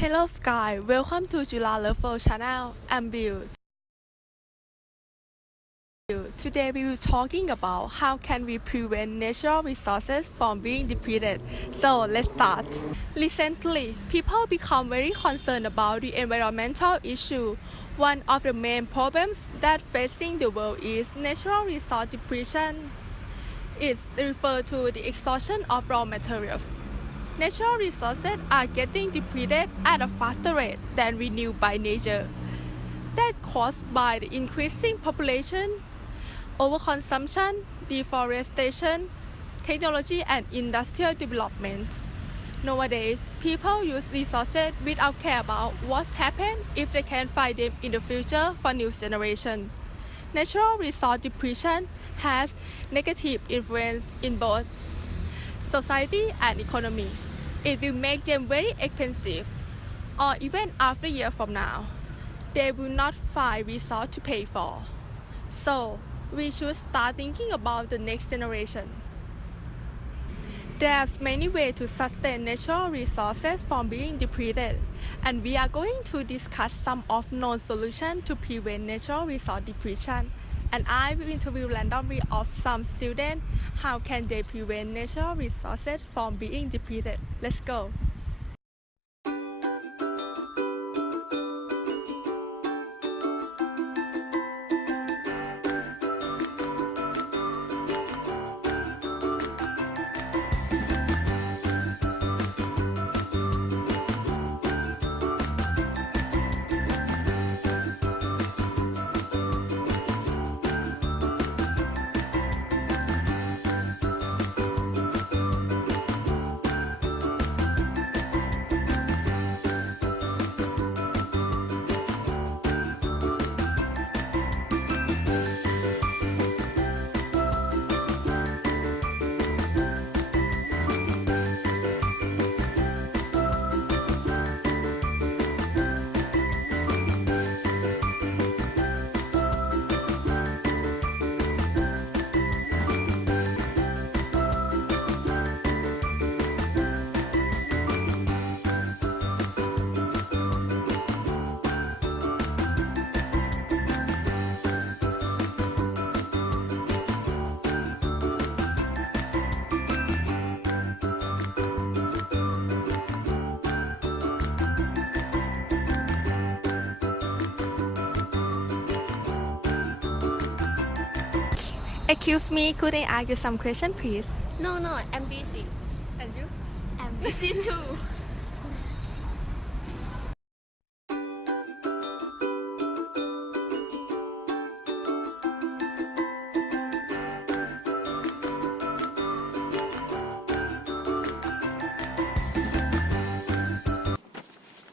Hello Sky, welcome to Jula Level channel. I'm Bill. Today we will talking about how can we prevent natural resources from being depleted. So let's start. Recently, people become very concerned about the environmental issue. One of the main problems that facing the world is natural resource depletion. It refers to the exhaustion of raw materials. Natural resources are getting depleted at a faster rate than renewed by nature. That's caused by the increasing population, overconsumption, deforestation, technology and industrial development. Nowadays, people use resources without care about what's happened if they can find them in the future for new generation. Natural resource depletion has negative influence in both society and economy. It will make them very expensive, or even after a year from now, they will not find resources to pay for. So, we should start thinking about the next generation. There's many ways to sustain natural resources from being depleted, and we are going to discuss some of known solutions to prevent natural resource depletion. And I will interview randomly of some students how can they prevent natural resources from being depleted. Let's go. Excuse me, could I ask you some question, please? No, I'm busy. And you? I'm busy too.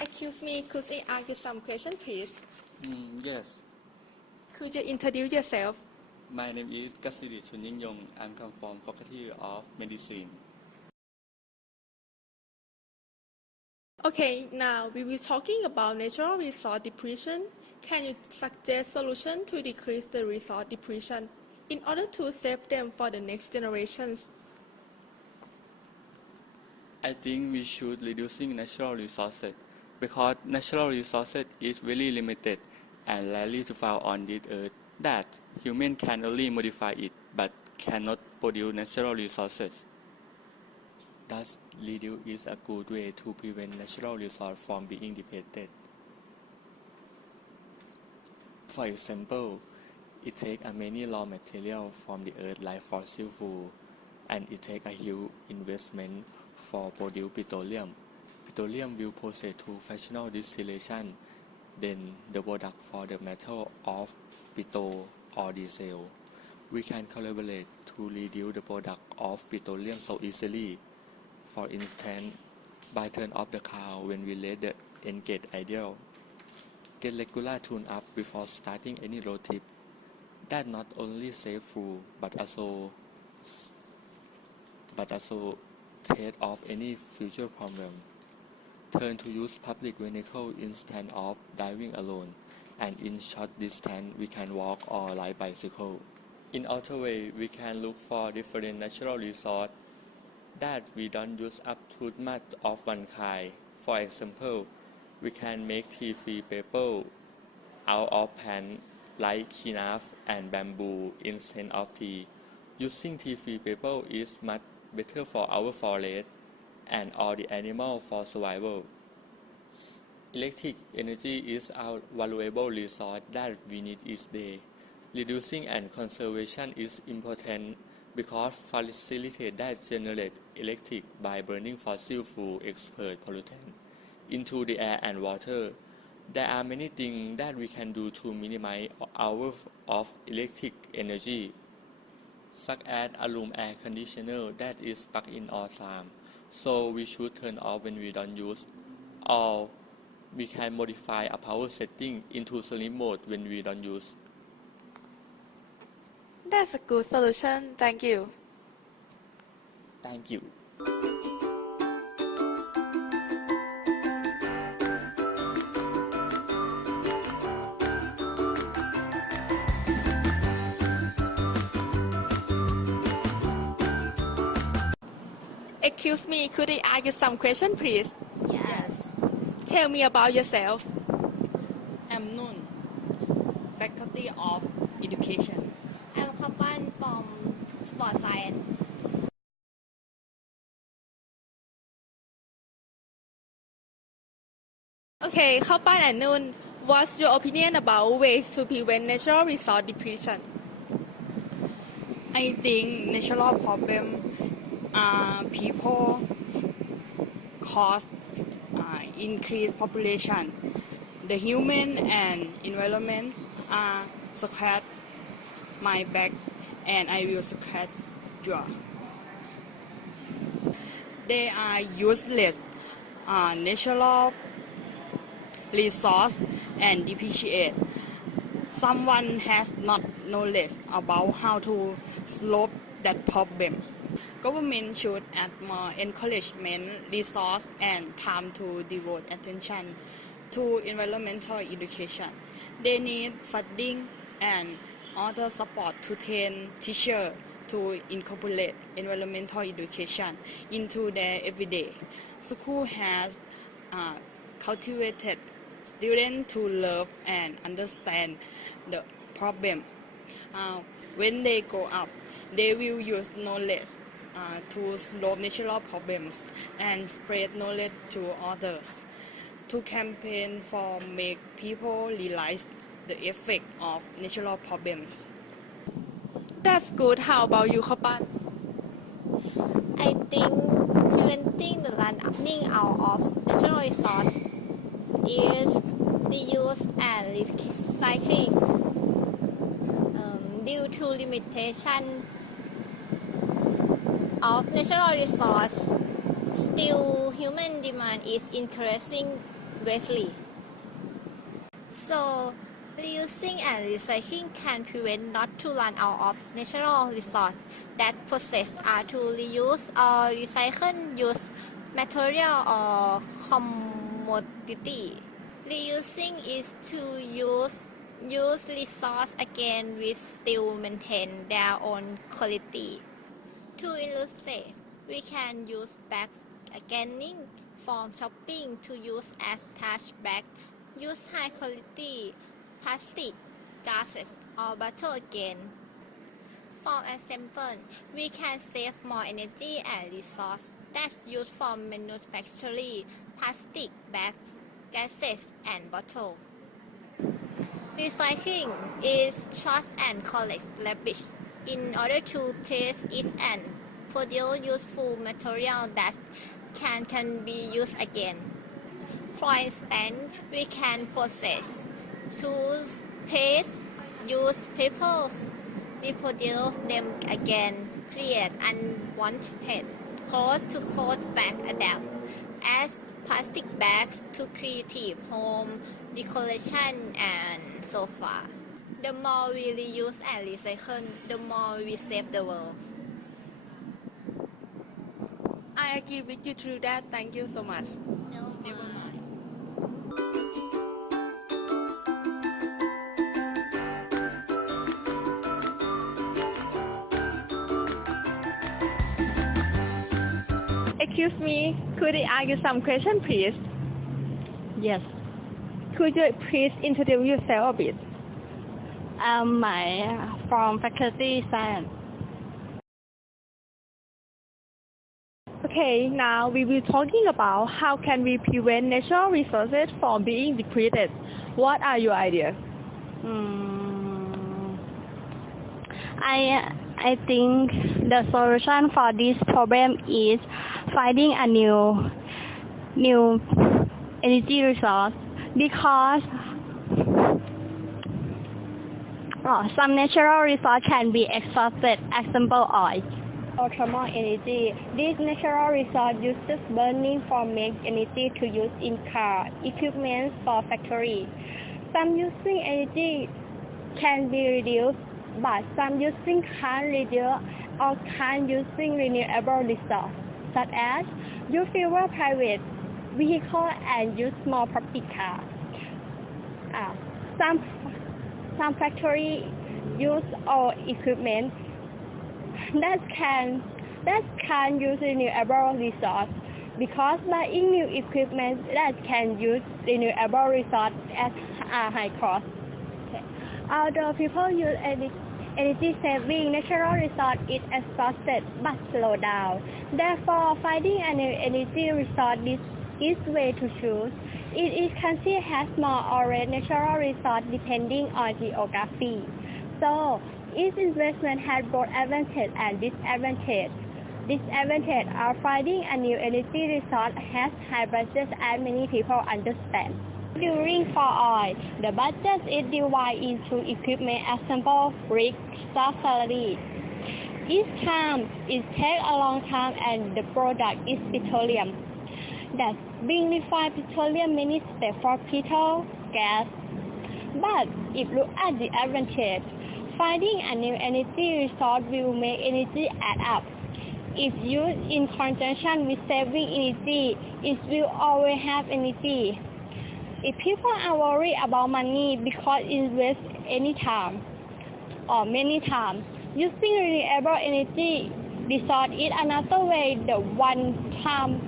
Excuse me, could I ask you some question, please? Yes. Could you introduce yourself? My name is Kasiri Chunyingyong. I'm come from Faculty of Medicine. Okay, now we will talking about natural resource depletion. Can you suggest solution to decrease the resource depletion in order to save them for the next generations? I think we should reducing natural resources because natural resources is very limited and rarely to found on this earth that human can only modify it but cannot produce natural resources. Thus, reduce is a good way to prevent natural resources from being depleted. For example, it takes a many raw material from the earth like fossil fuel, and it takes a huge investment for produce petroleum. Petroleum will process to fractional distillation, then the product for the metal of petrol or diesel. We can collaborate to reduce the product of petroleum so easily. For instance, by turn off the car when we let the engine idle. Get regular tune-up before starting any road trip. That not only save fuel but also take off any future problem. Turn to use public vehicle instead of driving alone, and in short distance we can walk or ride bicycle. In other way, we can look for different natural resources that we don't use up too much of one kind. For example, we can make tea-free paper out of plant like quinoa and bamboo instead of tea. Using tea-free paper is much better for our forest and all the animals for survival. Electric energy is a valuable resource that we need each day. Reducing and conservation is important because facilitate that generate electric by burning fossil fuel expert pollutant into the air and water. There are many things that we can do to minimize our of electric energy, such as a room air conditioner that is plugged in all time, so we should turn off when we don't use, or we can modify a power setting into sleep mode when we don't use. That's a good solution. Thank you. Thank you. Excuse me, could I ask you some question, please? Yes. Tell me about yourself. I'm Nun, Faculty of Education. I'm Kapan from Sport Science. Okay, Kapan and Noon, what's your opinion about ways to prevent natural resource depletion? I think natural problem are people cause increased population. The human and environment are scratch my back and I will scratch your. They are useless natural resource and depreciate. Someone has not knowledge about how to solve that problem. Government should add more encouragement, resource and time to devote attention to environmental education. They need funding and other support to train teachers to incorporate environmental education into their everyday. School has cultivated students to love and understand the problem. When they grow up, they will use knowledge to solve natural problems and spread knowledge to others. To campaign for make people realize the effect of natural problems. That's good. How about you, Kapan? I think preventing the running out of natural resource is reuse and recycling. Due to limitation of natural resource, still human demand is increasing vastly. So, reusing and recycling can prevent not to run out of natural resource. That process are to reuse or recycle used material or commodity. Reusing is to use resource again which still maintain their own quality. To illustrate, we can use bags again from shopping to use as trash bag. Use high quality plastic, glasses or bottle again. For example, we can save more energy and resource that's used from manufacturing plastic bags, gases and bottles. Recycling is trash and collect rubbish in order to treat it and produce useful material that can be used again. For instance, we can process toothpaste, use papers, reproduce them again, create unwanted cloth bag adapt as plastic bags to creative home decoration and so far. The more we reuse and recycle, the more we save the world. I agree with you through that. Thank you so much. Never mind. Excuse me, could I ask you some question, please? Yes. Could you please introduce yourself a bit? From faculty science. Okay, now we will talking about how can we prevent natural resources from being depleted. What are your ideas? I think the solution for this problem is finding a new energy resource because some natural resource can be exhausted, example oil or thermal energy. This natural resource uses burning for make energy to use in car, equipment for factory. Some using energy can be reduced, but some using can't reduce or can't using renewable resource, such as use fewer private vehicle and use more public car. Some factory use old equipment that can use renewable resource because buying new equipment that can use renewable resource at a high cost. Although people use energy saving natural resource is exhausted but slow down. Therefore, finding a new energy resource is way to choose. Each country has more or less natural resource depending on geography. So, each investment has both advantage and disadvantage. Disadvantage are finding a new energy resource has high budget as many people understand. During for oil, the budget is divided into equipment example, rig, staff salary. Each time it takes a long time and the product is petroleum. That's being refined petroleum many steps for petrol, gas. But if look at the advantage, finding a new energy resource will make energy add up. If used in conjunction with saving energy, it will always have energy. If people are worried about money because invest any time or many times, using renewable energy resource is another way the one-time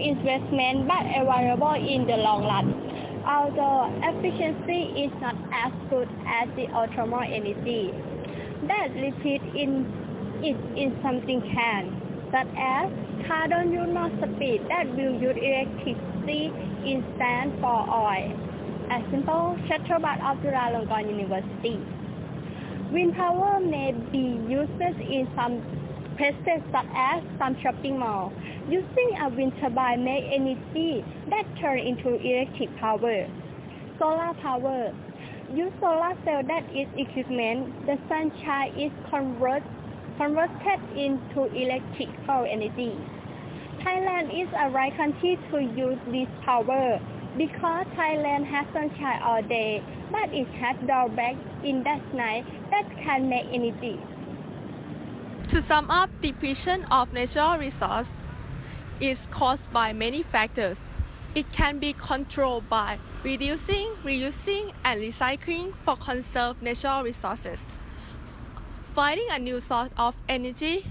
investment but available in the long run. Although efficiency is not as good as the thermal energy, that repeat in something can, such as car don't use more speed that will use electricity instead for oil. A simple shuttle bus of Chulalongkorn University. Wind power may be used in some places such as some shopping malls. Using a wind turbine make energy that turn into electric power. Solar power. Use solar cell that is equipment. The sunshine is converted into electrical energy. Thailand is a right country to use this power because Thailand has sunshine all day, but it has drawback in that night that can make energy. To sum up, depletion of natural resource is caused by many factors. It can be controlled by reducing, reusing, and recycling for conserve natural resources, finding a new source of energy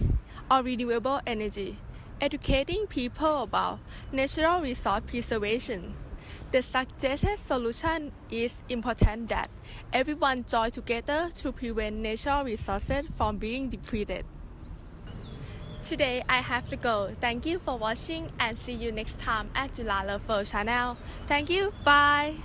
or renewable energy, educating people about natural resource preservation. The suggested solution is important that everyone join together to prevent natural resources from being depleted. Today I have to go. Thank you for watching and see you next time at Jula Lover channel. Thank you. Bye.